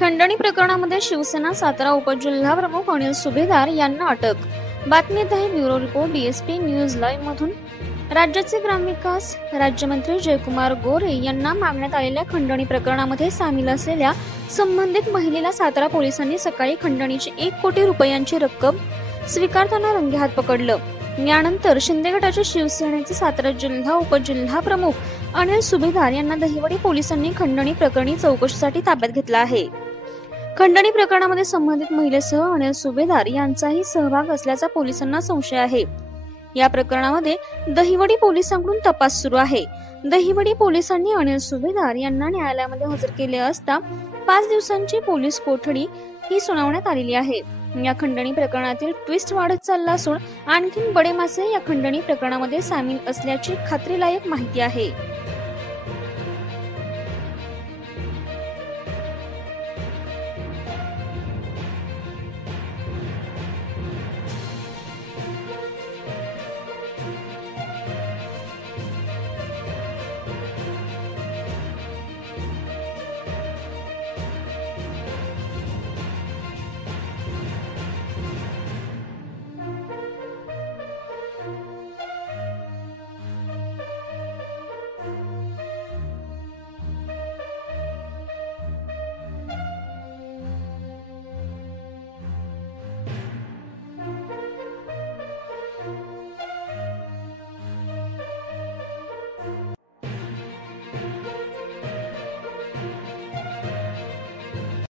खंडणी प्रकरणामध्ये शिवसेना सातारा उपजिल्हा प्रमुख अनिल सुभेदार यांना अटक। बातमी आहे bureau report DSP news live मधून। राज्याचे ग्रामविकास राज्यमंत्री जयकुमार गोरे यांना मागण्यात आलेल्या खंडणी प्रकरणामध्ये सामील असलेल्या संबंधित महिलेला सातारा पोलिसांनी सकाळी खंडणीची 1 कोटी रुपयांची रक्कम स्वीकारताना रंगेहात पकडलं। यानंतर शिंदे गटाच्या शिवसेनेचे सातारा जिल्हा उपजिल्हा प्रमुख अनिल सुभेदार यांना दहिवडी पोलिसांनी खंडणी प्रकरणी चौकशीसाठी ताब्यात घेतलं आहे। खंडणी प्रकरणामध्ये संबंधित महिलेसह अनिल सुभेदार यांचाही सहभाग असल्याचा पोलिसांना संशय आहे। या प्रकरणामध्ये दहिवडी पोलिसांकडून तपास सुरू आहे। दहिवडी पोलिसांनी अनिल सुभेदार यांना न्यायालयामध्ये हजर केले असता 5 दिवसांची पोलीस कोठडी ही सुनावण्यात आलेली आहे। या खंडणी प्रकरणातील ट्विस्ट वाढत चालला असून आणखी बडे मासे या खंडणी प्रकरणामध्ये सामील असल्याची खात्रीलायक माहिती आहे।